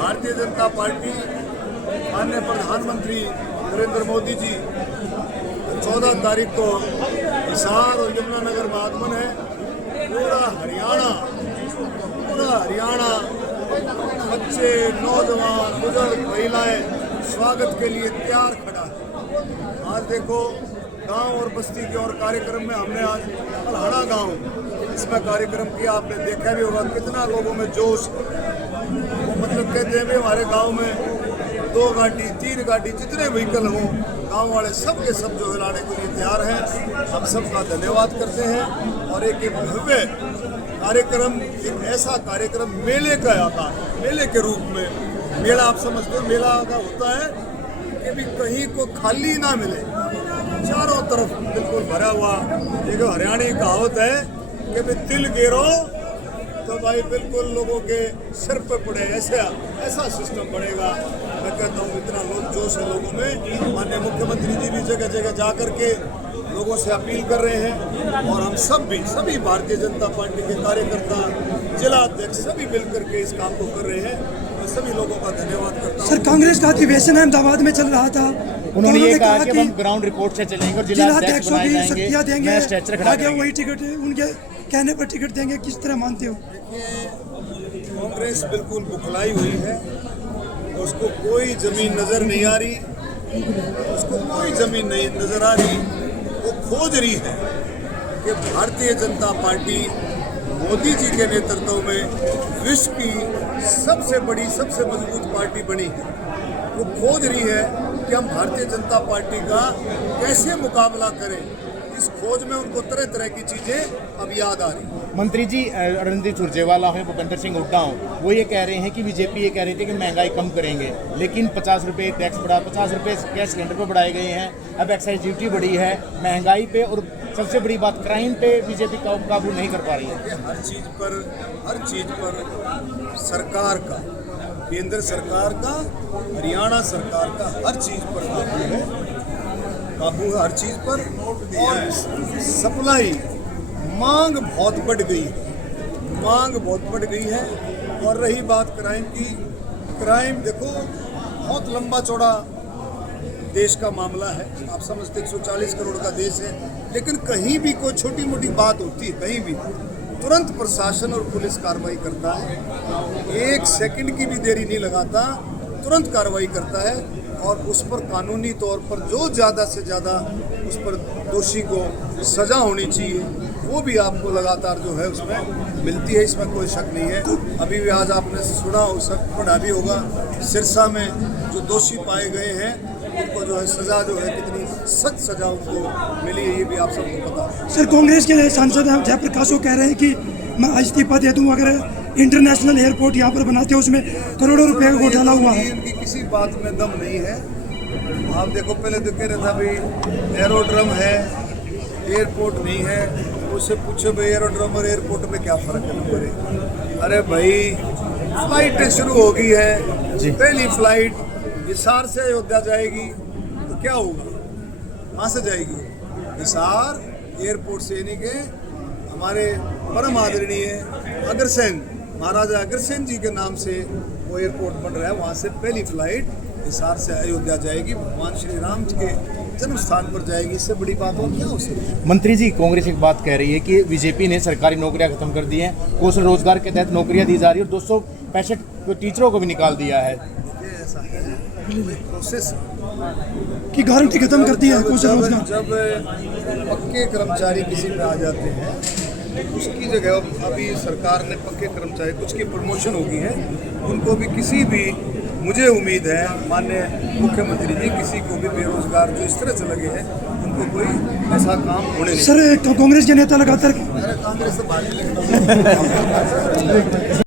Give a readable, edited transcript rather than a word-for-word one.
Bharatiya Janata party माननीय प्रधानमंत्री नरेंद्र मोदी जी 14 तारीख को हिसार और यमुनानगर में आगमन है। पूरा हरियाणा बच्चे, नौजवान, बुजुर्ग, महिलाएं स्वागत के लिए तैयार खड़ा है। आज देखो गांव और बस्ती के और कार्यक्रम में हमने आज पलहाड़ा गांव इसमें कार्यक्रम किया। आपने देखा भी होगा कितना लोगों में जोश। वो मतलब कहते हैं भी हमारे गांव में 2 गाड़ी 3 गाड़ी जितने व्हीकल हों गांव वाले सब के सब जो है लाने के लिए तैयार हैं। हम सबका धन्यवाद करते हैं। और एक भव्य कार्यक्रम, एक ऐसा कार्यक्रम मेले का आता है, मेले के रूप में। मेला आप समझते हो मेला का होता है कि भी कहीं को खाली ना मिले, चारों तरफ बिल्कुल भरा हुआ। एक हरियाणी कहावत है कि भी तिल गिरो तो भाई बिल्कुल लोगों के सिर पर पड़े, ऐसा सिस्टम बढ़ेगा। मैं कहता हूँ इतना लोग जोश है लोगों में। माननीय मुख्यमंत्री जी भी जगह जगह जा करके लोगों से अपील कर रहे हैं। और हम सभी भारतीय जनता पार्टी के कार्यकर्ता, जिला अध्यक्ष सभी मिलकर के इस काम को कर रहे हैं। मैं सभी लोगों का धन्यवाद करता हूँ। सर, कांग्रेस का अधिवेशन अहमदाबाद में चल रहा था, उन्होंने ये कहा कि हम ग्राउंड रिपोर्ट से चलेंगे और जिला अध्यक्षों की शक्तियां देंगे, आगे वही टिकट उनके कहने पर टिकट देंगे। किस तरह मानते हो? कांग्रेस बिल्कुल बुखलाई हुई है। उसको कोई जमीन नजर नहीं आ रही, वो खोज रही है कि भारतीय जनता पार्टी मोदी जी के नेतृत्व में विश्व की सबसे बड़ी, सबसे मजबूत पार्टी बनी है। वो खोज रही है कि हम भारतीय जनता पार्टी का कैसे मुकाबला करें। इस खोज में उनको तरह तरह की चीजें अब याद आ रही। मंत्री जी रणदीप सुरजेवाला हो, भूपेंद्र सिंह हुड्डा हो, वो ये कह रहे हैं कि बीजेपी ये कह रही थी कि महंगाई कम करेंगे, लेकिन 50 रुपये टैक्स बढ़ा, 50 रुपये गैस सिलेंडर पर बढ़ाए गए हैं। अब एक्साइज ड्यूटी बढ़ी है महंगाई पे, और सबसे बड़ी बात क्राइम पे बीजेपी काबू नहीं कर पा रही है। हर चीज पर सरकार का, केंद्र सरकार का, हरियाणा सरकार का हर चीज पर काबू है, हर चीज पर। और सप्लाई मांग बहुत बढ़ गई है। और रही बात क्राइम की, क्राइम देखो बहुत लंबा चौड़ा देश का मामला है। आप समझते 140 करोड़ का देश है, लेकिन कहीं भी कोई छोटी मोटी बात होती है, कहीं भी तुरंत प्रशासन और पुलिस कार्रवाई करता है। 1 सेकंड की भी देरी नहीं लगाता, तुरंत कार्रवाई करता है। और उस पर कानूनी तौर पर जो ज़्यादा से ज़्यादा उस पर दोषी को सज़ा होनी चाहिए, वो भी आपको लगातार जो है उसमें मिलती है, इसमें कोई शक नहीं है। अभी भी आज आपने सुना पढ़ा भी होगा, सिरसा में जो दोषी पाए गए हैं उनको जो है सज़ा जो है कितनी सख्त सज़ा उनको मिली है, ये भी आप सबको पता है। सर, कांग्रेस के सांसद जयप्रकाश वो कह रहे हैं कि मैं इस्तीफा दे दूँ अगर इंटरनेशनल एयरपोर्ट यहाँ पर बनाते हो, उसमें करोड़ों रुपए का घोटाला हुआ है। इनकी किसी बात में दम नहीं है। आप देखो पहले तो कह रहा था भाई एरोड्रम है, एयरपोर्ट नहीं है। उससे पूछो भाई एरोड्रम और एयरपोर्ट में क्या फ़र्क है नंबर 1। अरे भाई फ्लाइटें शुरू हो गई है, पहली फ्लाइट हिसार से अयोध्या जाएगी तो क्या होगा, वहाँ से जाएगी हिसार एयरपोर्ट से। यानी कि हमारे परम आदरणीय अग्रसेन, महाराजा अग्रसेन जी के नाम से वो एयरपोर्ट बन रहा है। वहाँ से पहली फ्लाइट हिसार से अयोध्या जाएगी, भगवान श्री राम के जन्म स्थान पर जाएगी। इससे बड़ी बात और क्या हो सकती है? मंत्री जी, कांग्रेस एक बात कह रही है कि बीजेपी ने सरकारी नौकरियां खत्म कर दी हैं, कौशल रोजगार के तहत नौकरियां दी जा रही है, और 265 टीचरों को भी निकाल दिया है। ऐसा है प्रोसेस की गारंटी खत्म कर दी है कौशल रोजगार। जब पक्के कर्मचारी किसी पे आ जाते हैं, उसकी जगह अभी सरकार ने पक्के कर्मचारी, कुछ की प्रमोशन हो गई है, उनको भी किसी भी, मुझे उम्मीद है माननीय मुख्यमंत्री जी किसी को भी बेरोजगार जो इस तरह से लगे हैं उनको कोई ऐसा काम होने नहीं। सर, कांग्रेस के नेता लगातार कांग्रेस से बाहर